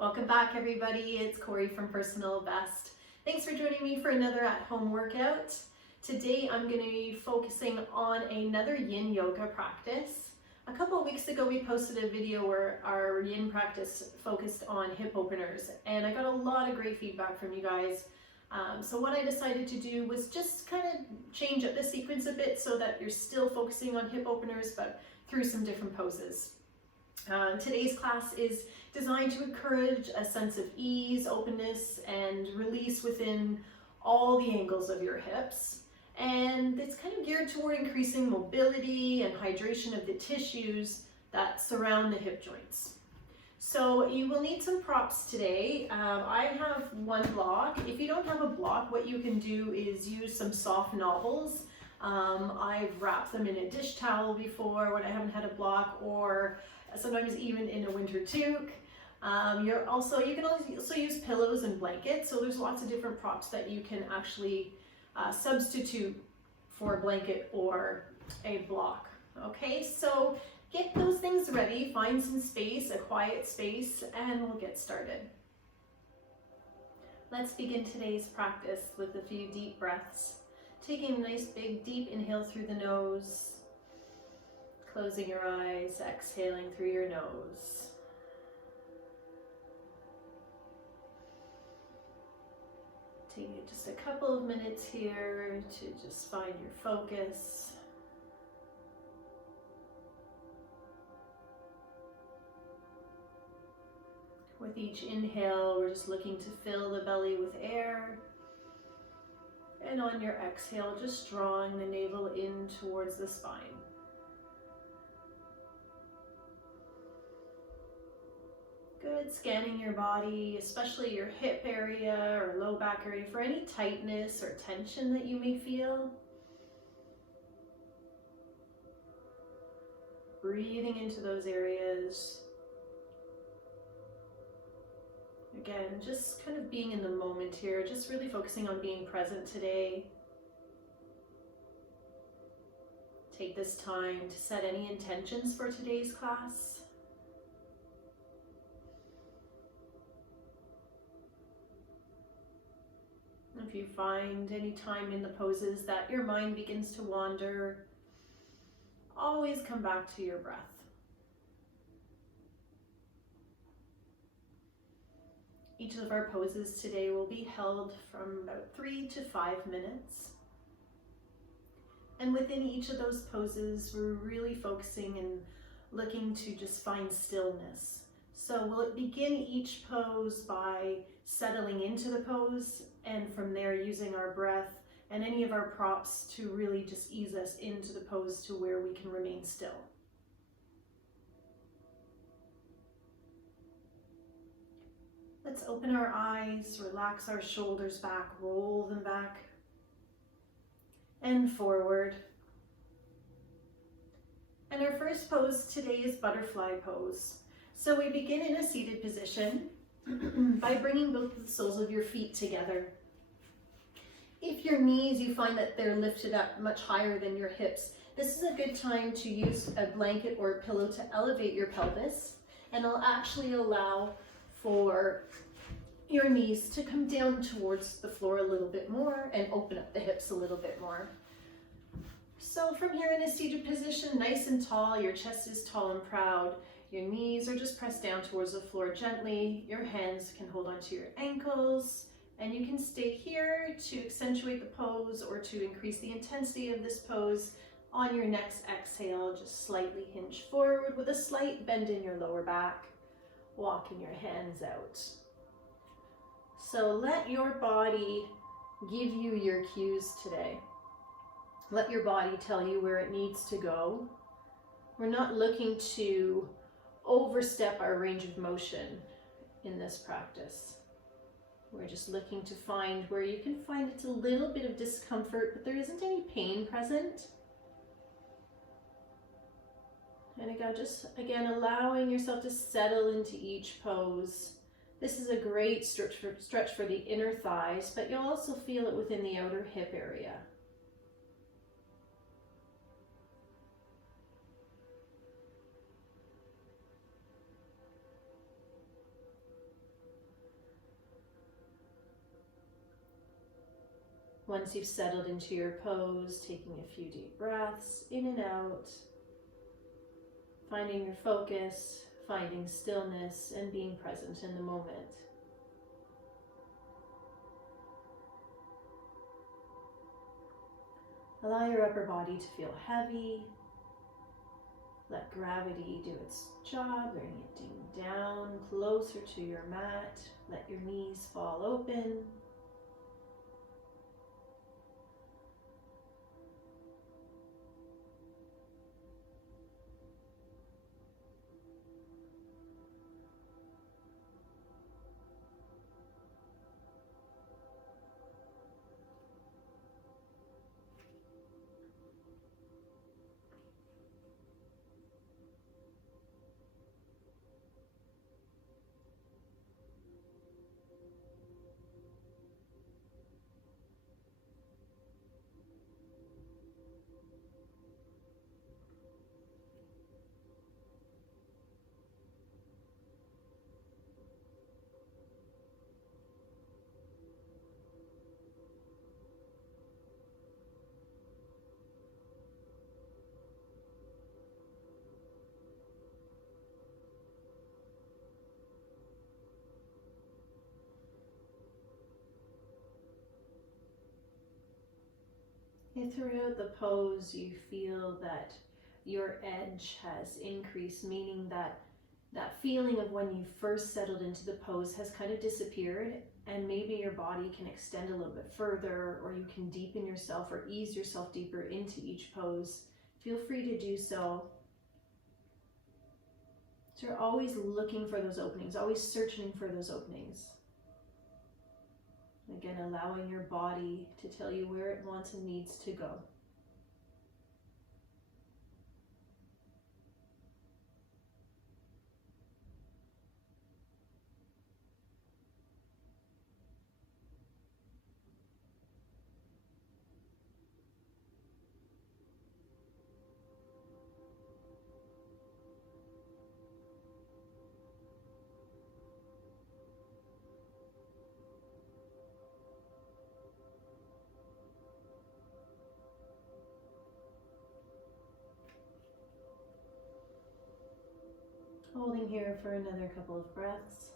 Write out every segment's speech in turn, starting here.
Welcome back, everybody. It's Cory from Personal Best. Thanks for joining me for another at-home workout. Today I'm going to be focusing on another Yin Yoga practice. A couple of weeks ago we posted a video where our Yin practice focused on hip openers, and I got a lot of great feedback from you guys. So what I decided to do was just kind of change up the sequence a bit so that you're still focusing on hip openers but through some different poses. Today's class is designed to encourage a sense of ease, openness, and release within all the angles of your hips. And it's kind of geared toward increasing mobility and hydration of the tissues that surround the hip joints. So you will need some props today. I have one block. If you don't have a block, what you can do is use some soft novels. I've wrapped them in a dish towel before when I haven't had a block, or sometimes even in a winter toque. You can also use pillows and blankets. So there's lots of different props that you can actually substitute for a blanket or a block. Okay, so get those things ready, find some space, a quiet space, and we'll get started. Let's begin today's practice with a few deep breaths. Taking a nice big deep inhale through the nose, closing your eyes, exhaling through your nose. Taking just a couple of minutes here to just find your focus. With each inhale, we're just looking to fill the belly with air. And on your exhale, just drawing the navel in towards the spine. Good, scanning your body, especially your hip area or low back area for any tightness or tension that you may feel. Breathing into those areas. Again, just kind of being in the moment here, just really focusing on being present today. Take this time to set any intentions for today's class. If you find any time in the poses that your mind begins to wander, always come back to your breath. Each of our poses today will be held from about 3 to 5 minutes. And within each of those poses, we're really focusing and looking to just find stillness. So we'll begin each pose by settling into the pose, and from there using our breath and any of our props to really just ease us into the pose to where we can remain still. Let's open our eyes, relax our shoulders back, roll them back and forward. And our first pose today is butterfly pose. So we begin in a seated position by bringing both the soles of your feet together. If your knees, you find that they're lifted up much higher than your hips, this is a good time to use a blanket or a pillow to elevate your pelvis, and it'll actually allow for your knees to come down towards the floor a little bit more and open up the hips a little bit more. So from here in a seated position, nice and tall, your chest is tall and proud. Your knees are just pressed down towards the floor gently. Your hands can hold onto your ankles, and you can stay here to accentuate the pose or to increase the intensity of this pose. On your next exhale, just slightly hinge forward with a slight bend in your lower back, walking your hands out. So let your body give you your cues today. Let your body tell you where it needs to go. We're not looking to overstep our range of motion in this practice. We're just looking to find where you can find it's a little bit of discomfort, but there isn't any pain present. And again, allowing yourself to settle into each pose. This is a great stretch for the inner thighs, but you'll also feel it within the outer hip area. Once you've settled into your pose, taking a few deep breaths in and out, finding your focus, finding stillness, and being present in the moment. Allow your upper body to feel heavy. Let gravity do its job, bringing it down, closer to your mat. Let your knees fall open. And throughout the pose, you feel that your edge has increased, meaning that that feeling of when you first settled into the pose has kind of disappeared, and maybe your body can extend a little bit further, or you can deepen yourself or ease yourself deeper into each pose. Feel free to do so. So you're always looking for those openings, always searching for those openings. Again, allowing your body to tell you where it wants and needs to go. Holding here for another couple of breaths.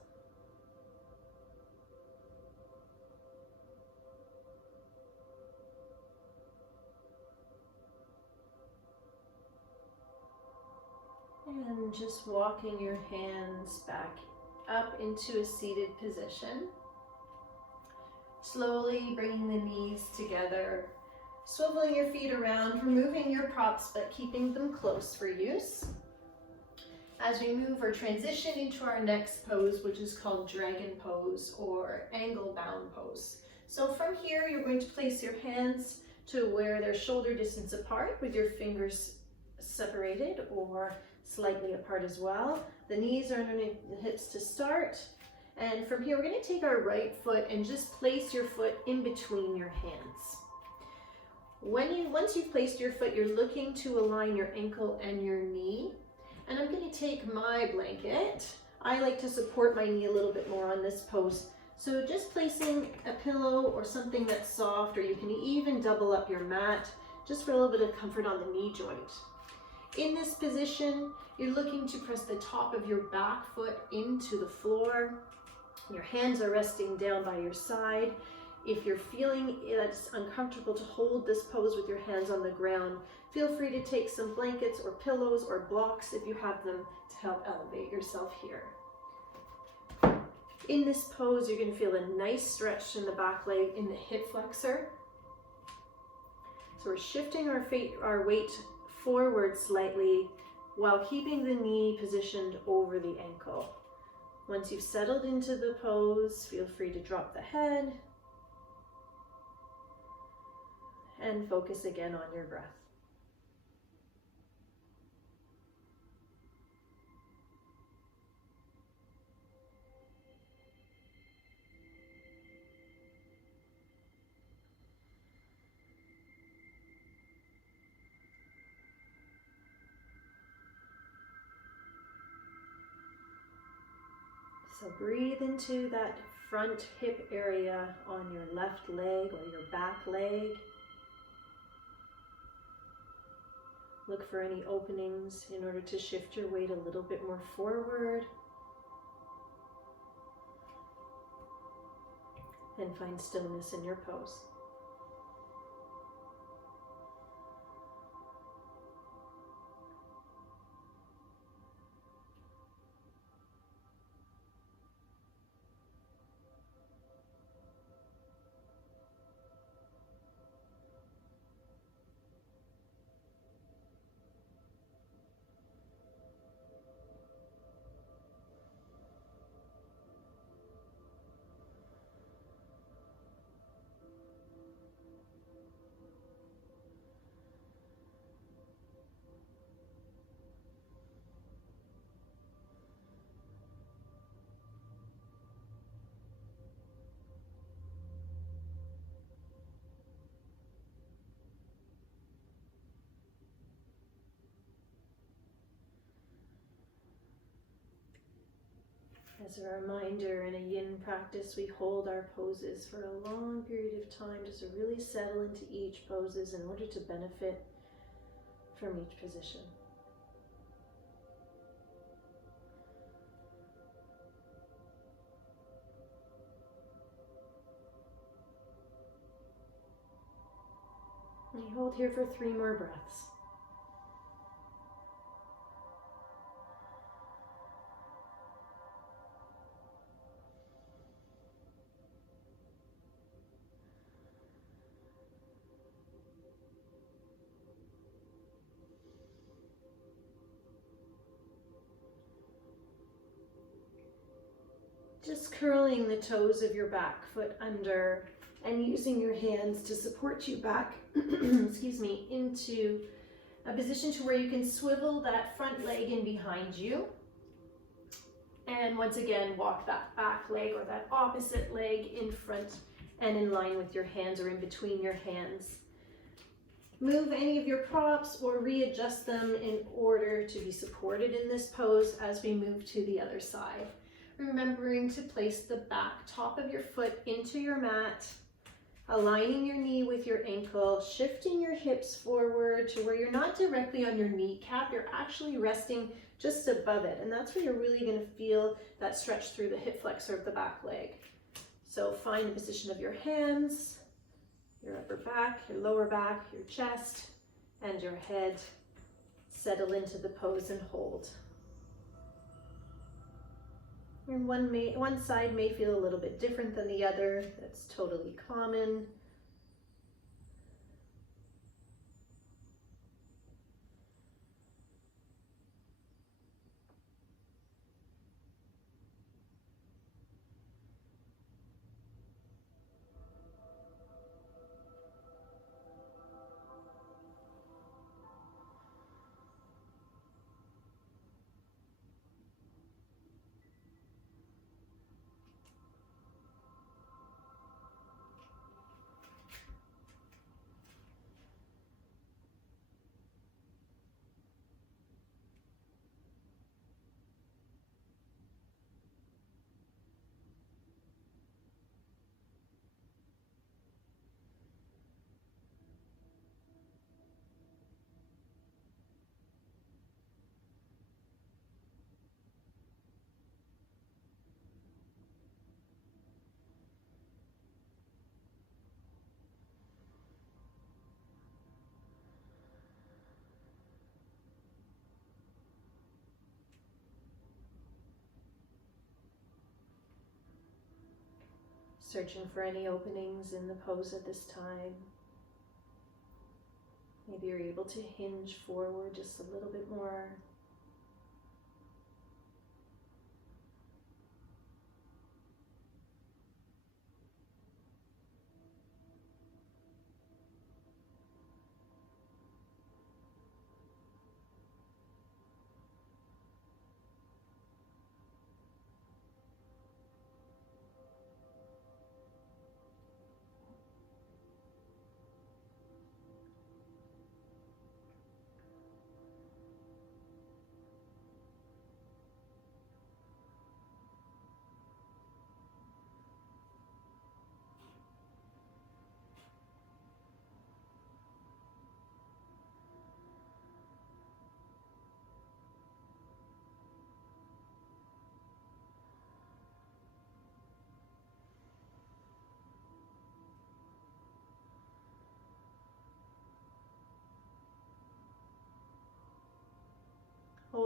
And just walking your hands back up into a seated position. Slowly bringing the knees together, swiveling your feet around, removing your props but keeping them close for use. As we move or transition into our next pose, which is called dragon pose or angle bound pose. So from here, you're going to place your hands to where they're shoulder distance apart with your fingers separated or slightly apart as well. The knees are underneath the hips to start. And from here, we're going to take our right foot and just place your foot in between your hands. Once you've placed your foot, you're looking to align your ankle and your knee. And I'm going to take my blanket. I like to support my knee a little bit more on this pose. So just placing a pillow or something that's soft, or you can even double up your mat just for a little bit of comfort on the knee joint. In this position, you're looking to press the top of your back foot into the floor. Your hands are resting down by your side. If you're feeling it's uncomfortable to hold this pose with your hands on the ground, feel free to take some blankets or pillows or blocks if you have them to help elevate yourself here. In this pose, you're going to feel a nice stretch in the back leg in the hip flexor. So we're shifting our weight forward slightly while keeping the knee positioned over the ankle. Once you've settled into the pose, feel free to drop the head and focus again on your breath. So breathe into that front hip area on your left leg or your back leg. Look for any openings in order to shift your weight a little bit more forward. And find stillness in your pose. As a reminder, in a Yin practice, we hold our poses for a long period of time just to really settle into each poses in order to benefit from each position. And you hold here for 3 more breaths. Just curling the toes of your back foot under and using your hands to support you back, excuse me, into a position to where you can swivel that front leg in behind you. And once again, walk that back leg or that opposite leg in front and in line with your hands or in between your hands. Move any of your props or readjust them in order to be supported in this pose as we move to the other side. Remembering to place the back top of your foot into your mat, aligning your knee with your ankle, shifting your hips forward to where you're not directly on your kneecap, you're actually resting just above it. And that's where you're really going to feel that stretch through the hip flexor of the back leg. So find the position of your hands, your upper back, your lower back, your chest, and your head. Settle into the pose and hold. And one side may feel a little bit different than the other. That's totally common. Searching for any openings in the pose at this time. Maybe you're able to hinge forward just a little bit more.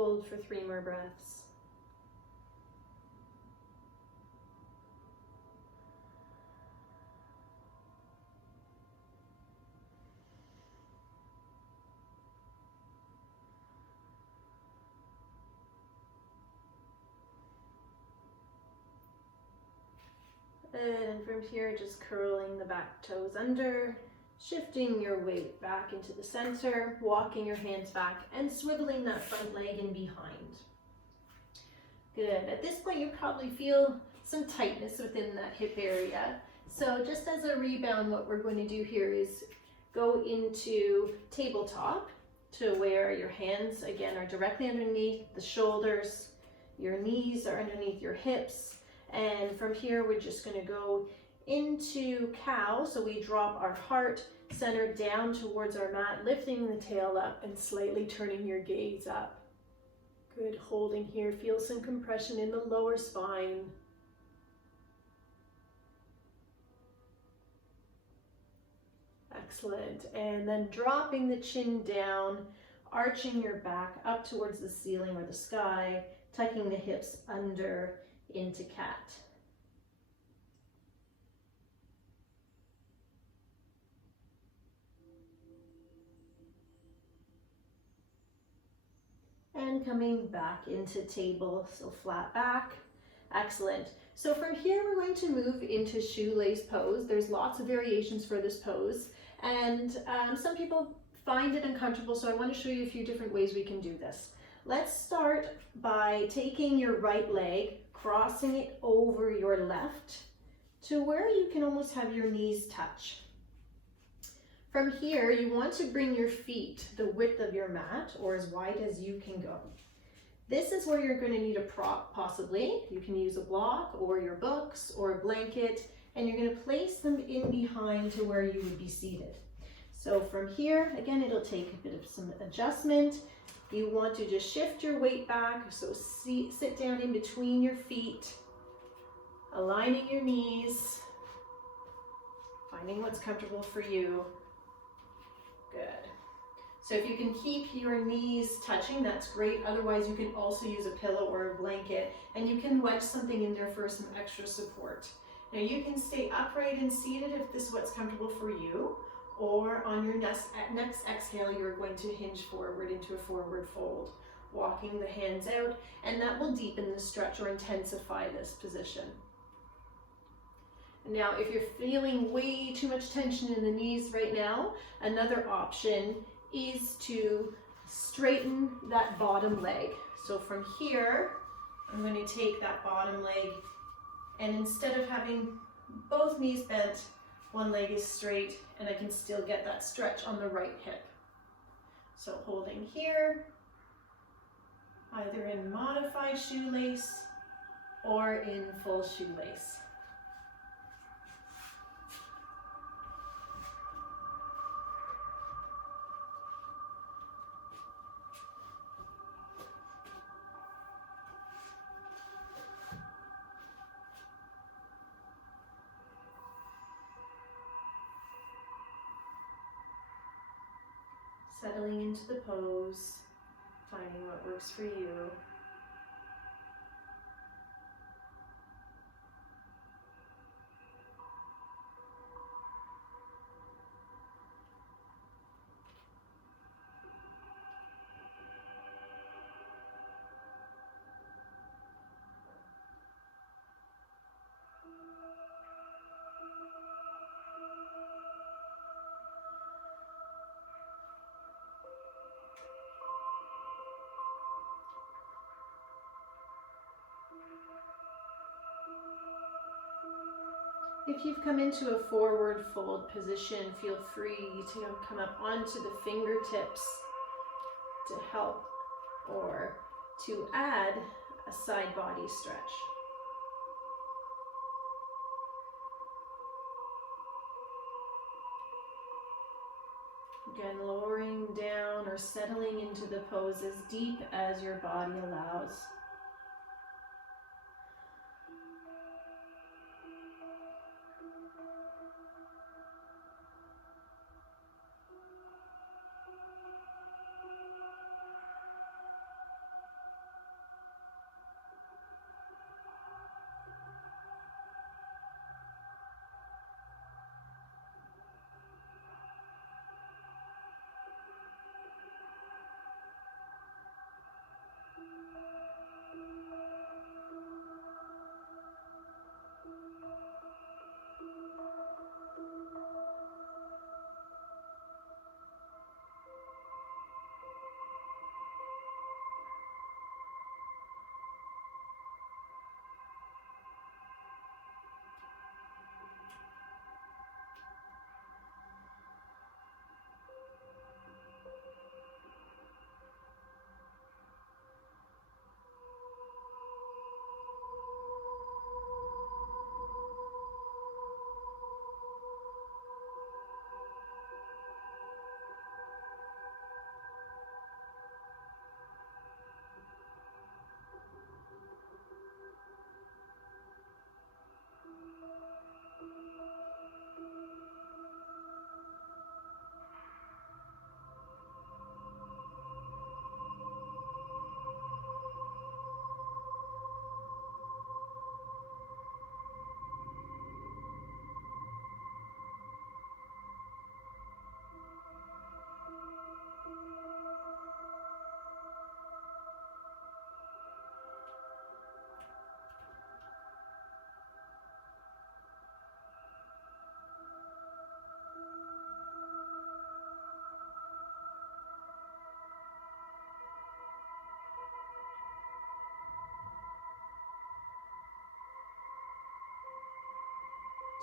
hold for 3 more breaths. And from here, just curling the back toes under, shifting your weight back into the center, walking your hands back and swiveling that front leg in behind. Good. At this point, you probably feel some tightness within that hip area. So just as a rebound, what we're going to do here is go into tabletop to where your hands, again, are directly underneath the shoulders, your knees are underneath your hips. And from here, we're just going to go into cow. So we drop our heart center down towards our mat, lifting the tail up and slightly turning your gaze up. Good. Holding here. Feel some compression in the lower spine. Excellent. And then dropping the chin down, arching your back up towards the ceiling or the sky, tucking the hips under into cat. And coming back into table, so flat back. Excellent. So from here, we're going to move into shoelace pose. There's lots of variations for this pose, and some people find it uncomfortable, so I want to show you a few different ways we can do this. Let's start by taking your right leg, crossing it over your left to where you can almost have your knees touch. From here, you want to bring your feet the width of your mat or as wide as you can go. This is where you're going to need a prop, possibly. You can use a block or your books or a blanket, and you're going to place them in behind to where you would be seated. So from here, again, it'll take a bit of some adjustment. You want to just shift your weight back, so sit down in between your feet, aligning your knees, finding what's comfortable for you. Good. So if you can keep your knees touching, that's great. Otherwise, you can also use a pillow or a blanket, and you can wedge something in there for some extra support. Now you can stay upright and seated if this is what's comfortable for you, or on your next exhale, you're going to hinge forward into a forward fold, walking the hands out, and that will deepen the stretch or intensify this position. Now, if you're feeling way too much tension in the knees right now, another option is to straighten that bottom leg. So from here, I'm going to take that bottom leg, and instead of having both knees bent, one leg is straight, and I can still get that stretch on the right hip. So holding here, either in modified shoelace or in full shoelace. Settling into the pose, finding what works for you. If you've come into a forward fold position, feel free to come up onto the fingertips to help or to add a side body stretch. Again, lowering down or settling into the pose as deep as your body allows.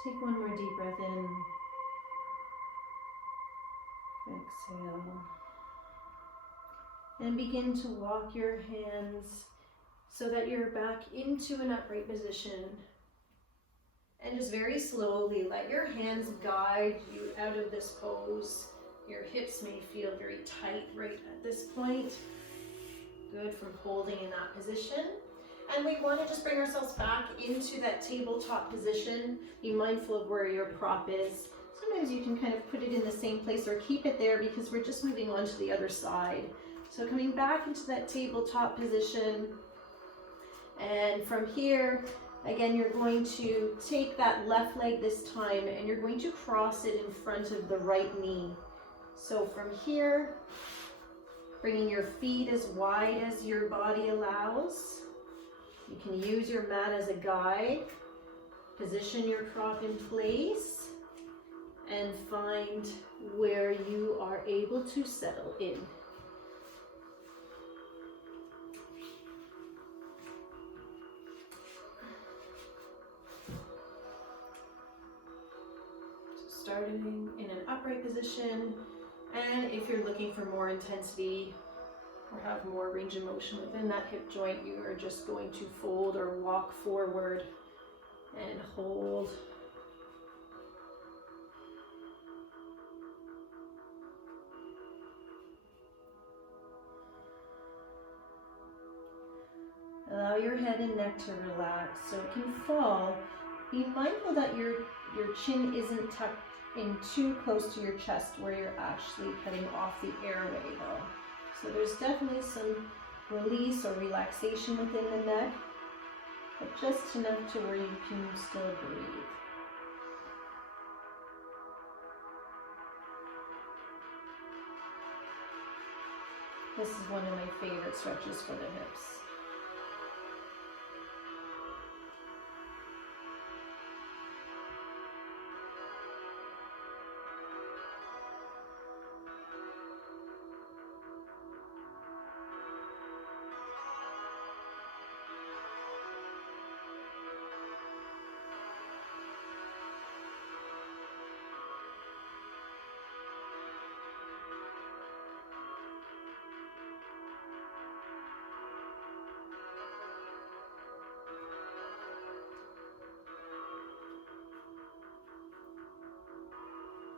Take one more deep breath in. Exhale. And begin to walk your hands so that you're back into an upright position. And just very slowly let your hands guide you out of this pose. Your hips may feel very tight right at this point. Good from holding in that position. And we want to just bring ourselves back into that tabletop position. Be mindful of where your prop is. Sometimes you can kind of put it in the same place or keep it there because we're just moving on to the other side. So coming back into that tabletop position. And from here, again, you're going to take that left leg this time and you're going to cross it in front of the right knee. So from here, bringing your feet as wide as your body allows. You can use your mat as a guide. Position your prop in place and find where you are able to settle in. So starting in an upright position, and if you're looking for more intensity or have more range of motion within that hip joint, you are just going to fold or walk forward and hold. Allow your head and neck to relax so it can fall. Be mindful that your chin isn't tucked in too close to your chest where you're actually cutting off the airway though. So there's definitely some release or relaxation within the neck, but just enough to where you can still breathe. This is one of my favorite stretches for the hips.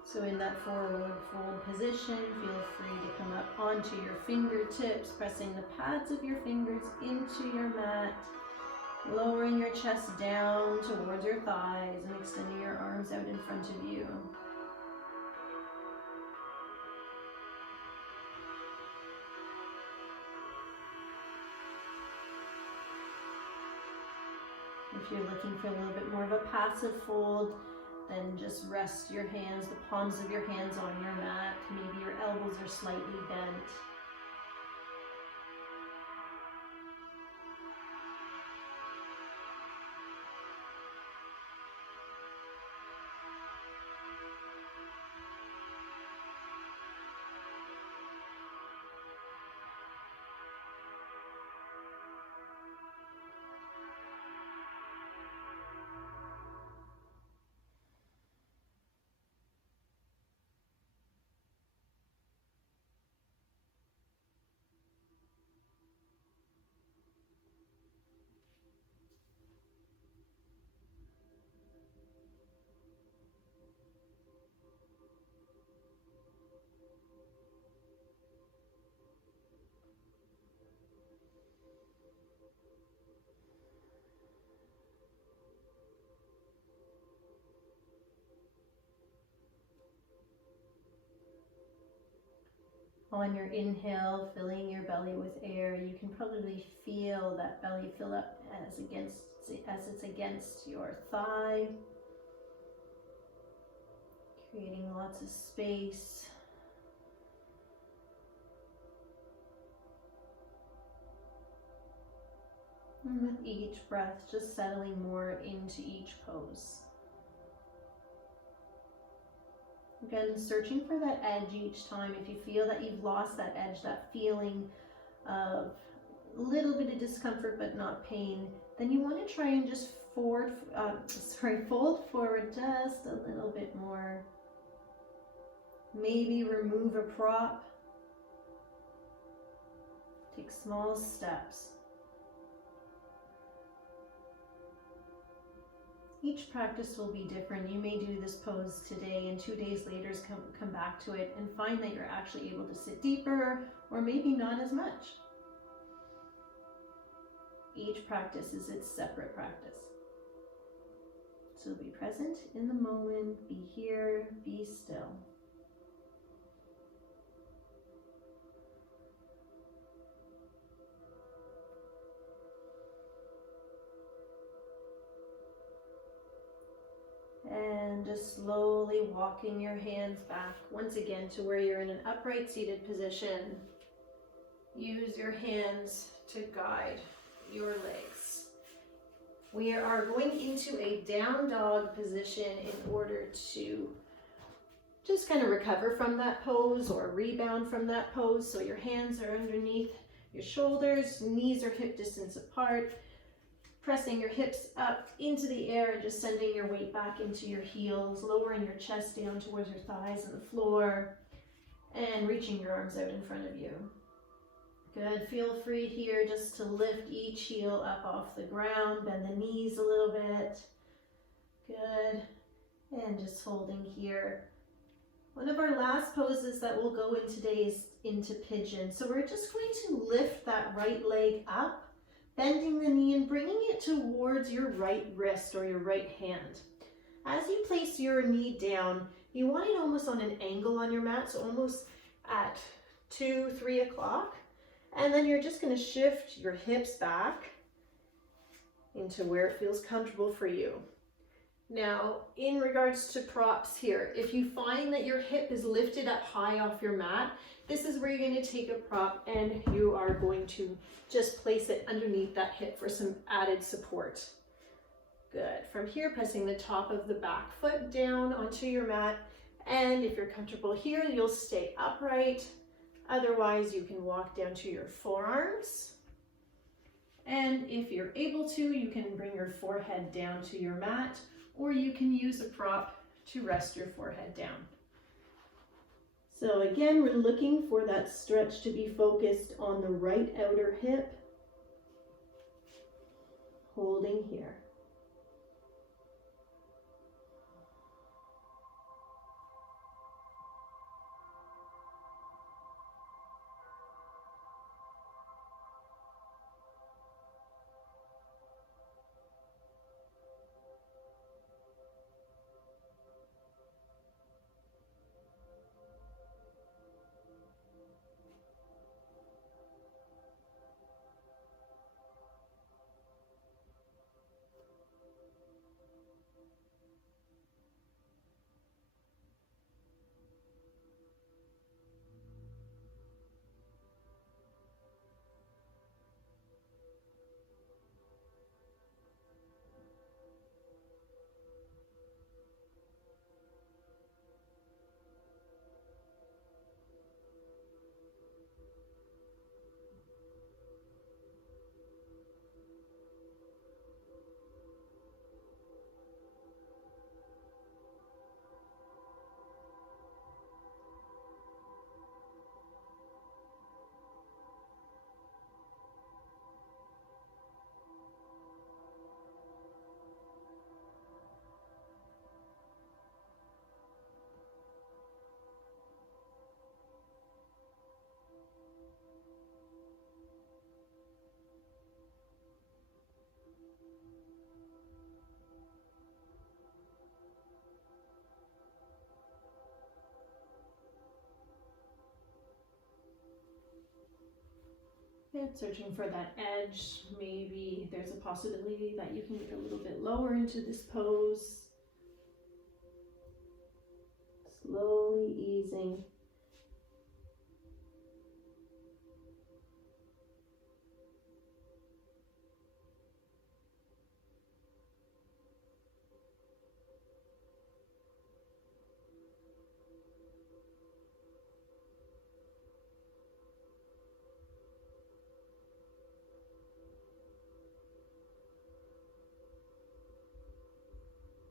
So in that forward fold position, feel free to come up onto your fingertips, pressing the pads of your fingers into your mat, lowering your chest down towards your thighs and extending your arms out in front of you. If you're looking for a little bit more of a passive fold, then just rest your hands, the palms of your hands on your mat. Maybe your elbows are slightly bent. On your inhale, filling your belly with air, you can probably feel that belly fill up as it's against your thigh, creating lots of space. And with each breath, just settling more into each pose. Again, searching for that edge each time. If you feel that you've lost that edge, that feeling of a little bit of discomfort but not pain, then you want to try and just fold forward just a little bit more. Maybe remove a prop. Take small steps. Each practice will be different. You may do this pose today and 2 days later come back to it and find that you're actually able to sit deeper or maybe not as much. Each practice is its separate practice. So be present in the moment, be here, be still. And just slowly walking your hands back once again to where you're in an upright seated position. Use your hands to guide your legs. We are going into a down dog position in order to just kind of recover from that pose or rebound from that pose. So your hands are underneath your shoulders, knees are hip distance apart, pressing your hips up into the air and just sending your weight back into your heels, lowering your chest down towards your thighs and the floor, and reaching your arms out in front of you. Good, feel free here just to lift each heel up off the ground, bend the knees a little bit. Good, and just holding here. One of our last poses that we'll go in today is into pigeon. So we're just going to lift that right leg up, bending the knee and bringing it towards your right wrist or your right hand. As you place your knee down, you want it almost on an angle on your mat, so almost at 2, 3 o'clock. And then you're just going to shift your hips back into where it feels comfortable for you. Now, in regards to props here, if you find that your hip is lifted up high off your mat, this is where you're going to take a prop and you are going to just place it underneath that hip for some added support. Good. From here, pressing the top of the back foot down onto your mat. And if you're comfortable here, you'll stay upright. Otherwise, you can walk down to your forearms. And if you're able to, you can bring your forehead down to your mat, or you can use a prop to rest your forehead down. So again, we're looking for that stretch to be focused on the right outer hip. Holding here. And searching for that edge. Maybe there's a possibility that you can get a little bit lower into this pose. Slowly easing.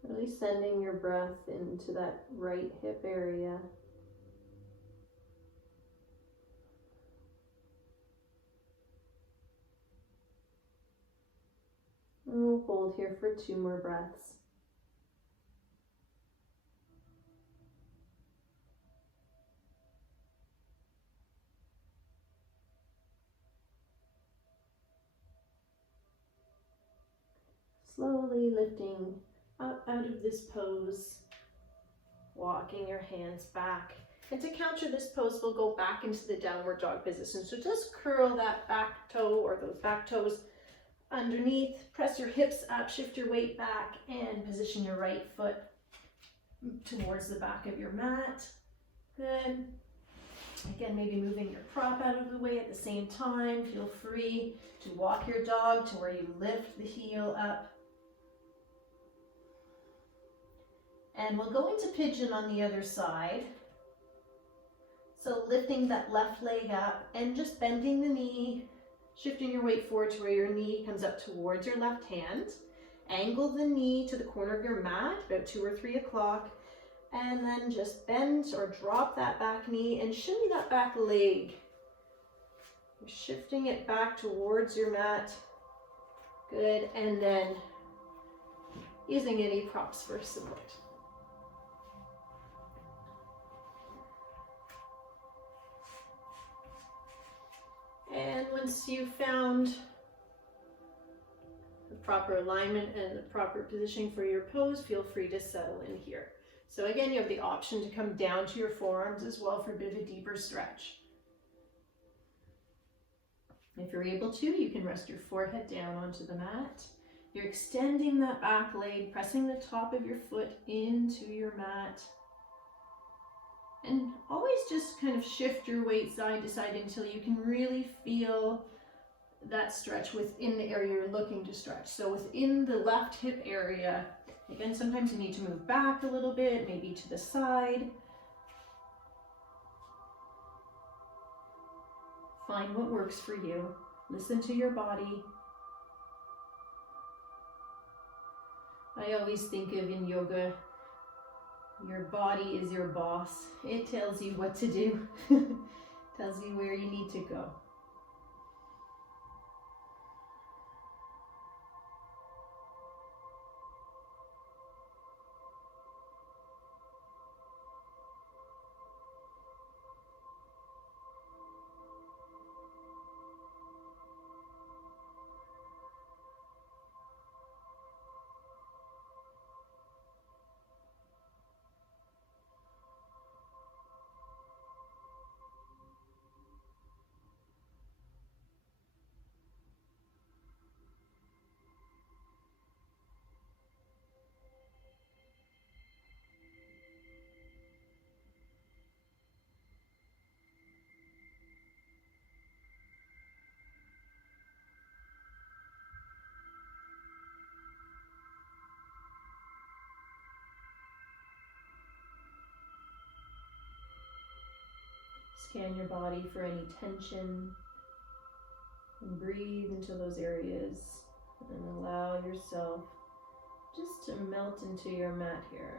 Really sending your breath into that right hip area. And we'll hold here for 2 more breaths. Slowly lifting up out of this pose, walking your hands back. And to counter this pose, we'll go back into the downward dog position. So just curl that back toe or those back toes underneath, press your hips up, shift your weight back, and position your right foot towards the back of your mat. Good. Again, maybe moving your prop out of the way at the same time. Feel free to walk your dog to where you lift the heel up. And we'll go into pigeon on the other side. So lifting that left leg up and just bending the knee, shifting your weight forward to where your knee comes up towards your left hand. Angle the knee to the corner of your mat, about 2 or 3 o'clock. And then just bend or drop that back knee and shimmy that back leg. You're shifting it back towards your mat. Good. And then using any props for support. And once you've found the proper alignment and the proper positioning for your pose, feel free to settle in here. So again, you have the option to come down to your forearms as well for a bit of a deeper stretch. If you're able to, you can rest your forehead down onto the mat. You're extending that back leg, pressing the top of your foot into your mat. And always just kind of shift your weight side to side until you can really feel that stretch within the area you're looking to stretch. So within the left hip area, again, sometimes you need to move back a little bit, maybe to the side. Find what works for you. Listen to your body. I always think of in yoga, your body is your boss. It tells you what to do, tells you where you need to go. Scan your body for any tension and breathe into those areas and allow yourself just to melt into your mat here.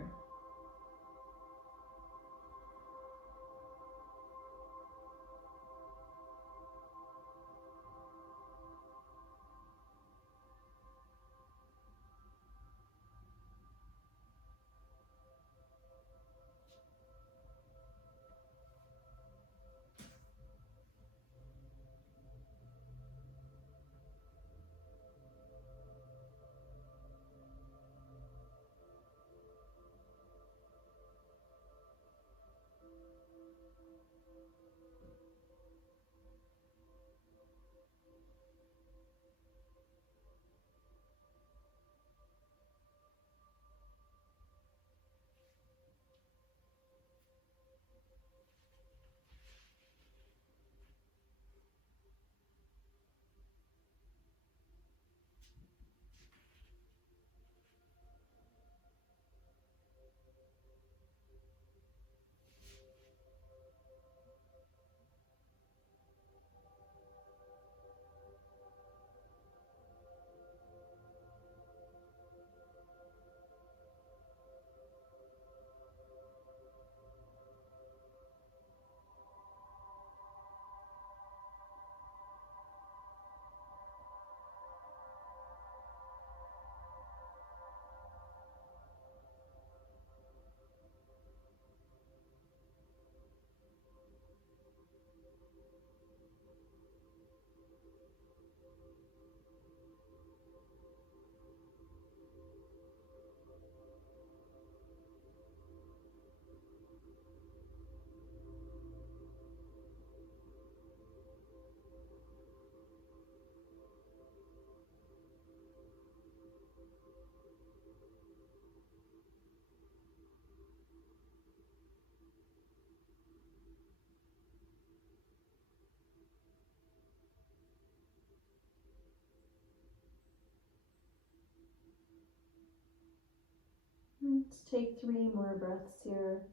Let's take 3 more breaths here.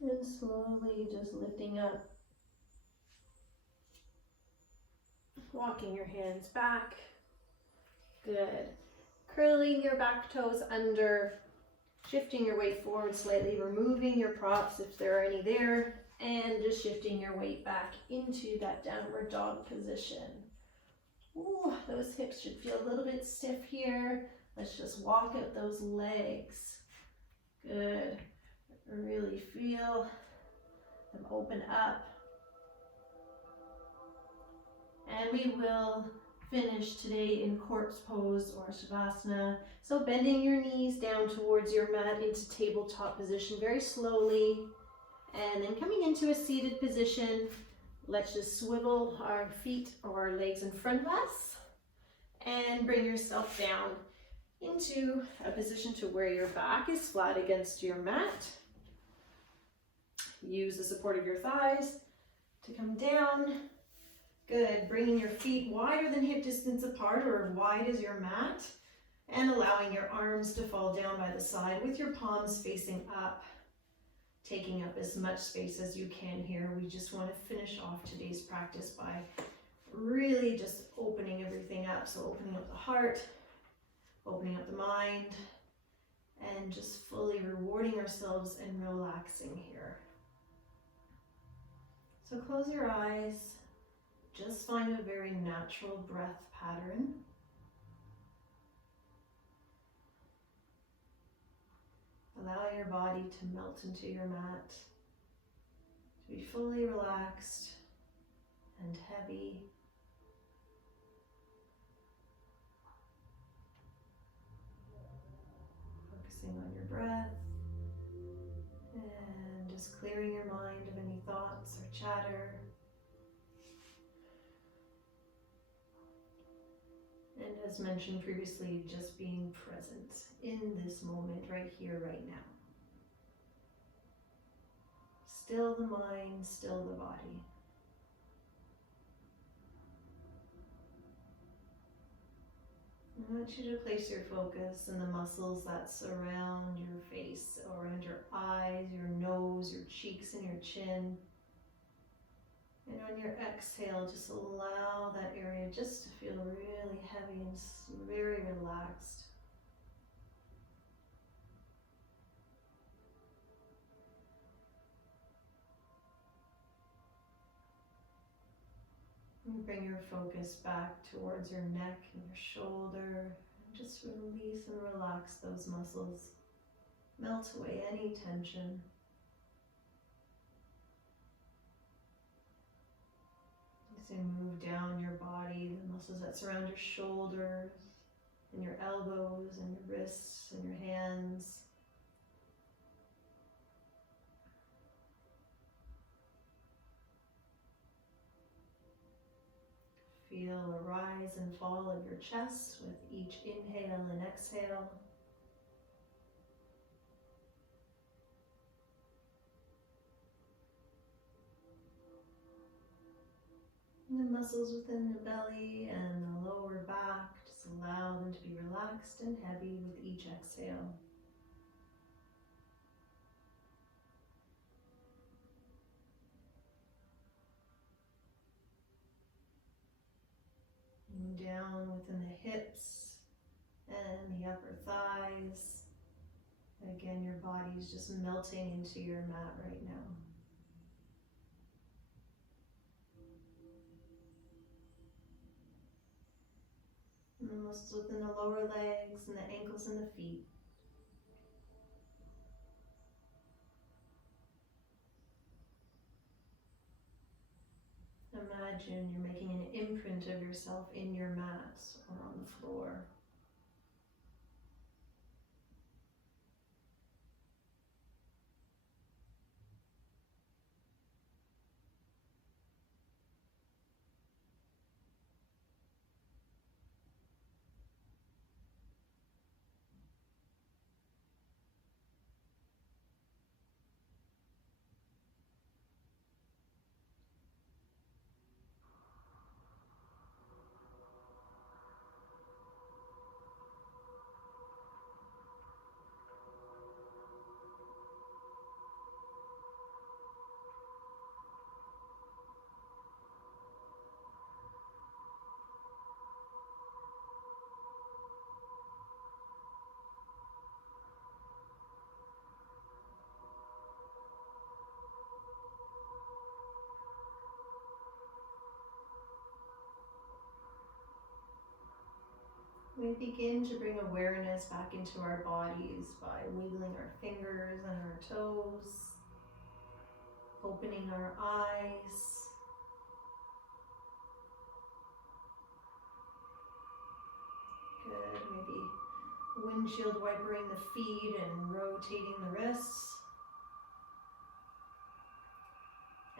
And slowly just lifting up, walking your hands back. Good. Curling your back toes under, shifting your weight forward slightly, removing your props if there are any there, and just shifting your weight back into that downward dog position. Ooh, those hips should feel a little bit stiff here. Let's just walk out those legs. Good. Really feel them open up. And we will finish today in corpse pose or shavasana. So bending your knees down towards your mat into tabletop position very slowly. And then coming into a seated position, let's just swivel our feet or our legs in front of us and bring yourself down into a position to where your back is flat against your mat. Use the support of your thighs to come down. Good, bringing your feet wider than hip distance apart or wide as your mat, and allowing your arms to fall down by the side with your palms facing up, taking up as much space as you can here. We just want to finish off today's practice by really just opening everything up. So opening up the heart, opening up the mind, and just fully rewarding ourselves and relaxing here. So close your eyes. Just find a very natural breath pattern. Allow your body to melt into your mat, to be fully relaxed and heavy. Focusing on your breath and just clearing your mind of any thoughts or chatter. And as mentioned previously, just being present in this moment, right here, right now. Still the mind, still the body. I want you to place your focus in the muscles that surround your face, around your eyes, your nose, your cheeks, and your chin. And on your exhale, just allow that area just to feel really heavy and very relaxed. And bring your focus back towards your neck and your shoulder. And just release and relax those muscles. Melt away any tension. As you move down your body, the muscles that surround your shoulders, and your elbows, and your wrists, and your hands. Feel a rise and fall of your chest with each inhale and exhale. And the muscles within the belly and the lower back, just allow them to be relaxed and heavy with each exhale. And down within the hips and the upper thighs. Again, your body is just melting into your mat right now. And the muscles within the lower legs and the ankles and the feet. Imagine you're making an imprint of yourself in your mat or on the floor. We begin to bring awareness back into our bodies by wiggling our fingers and our toes, opening our eyes. Good, maybe windshield wipering the feet and rotating the wrists.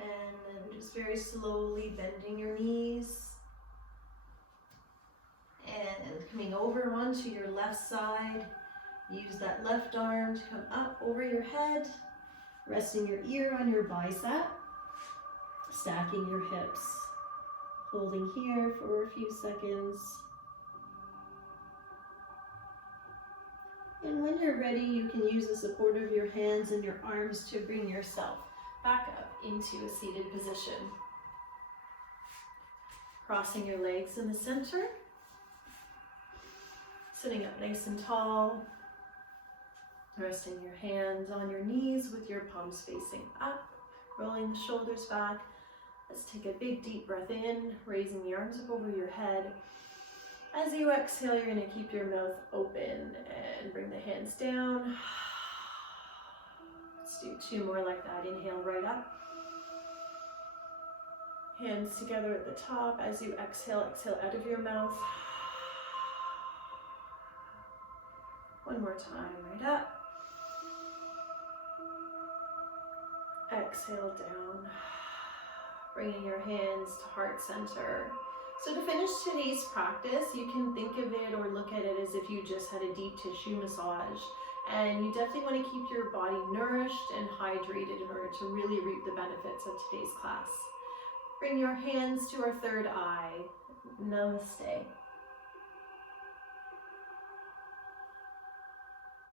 And then just very slowly bending your knees. And coming over onto your left side. Use that left arm to come up over your head. Resting your ear on your bicep. Stacking your hips. Holding here for a few seconds. And when you're ready, you can use the support of your hands and your arms to bring yourself back up into a seated position. Crossing your legs in the center. Sitting up nice and tall. Resting your hands on your knees with your palms facing up. Rolling the shoulders back. Let's take a big deep breath in, raising the arms up over your head. As you exhale, you're going to keep your mouth open and bring the hands down. Let's do 2 more like that. Inhale right up. Hands together at the top. As you exhale, exhale out of your mouth. One more time, right up. Exhale down. Bringing your hands to heart center. So to finish today's practice, you can think of it or look at it as if you just had a deep tissue massage. And you definitely want to keep your body nourished and hydrated in order to really reap the benefits of today's class. Bring your hands to our third eye. Namaste.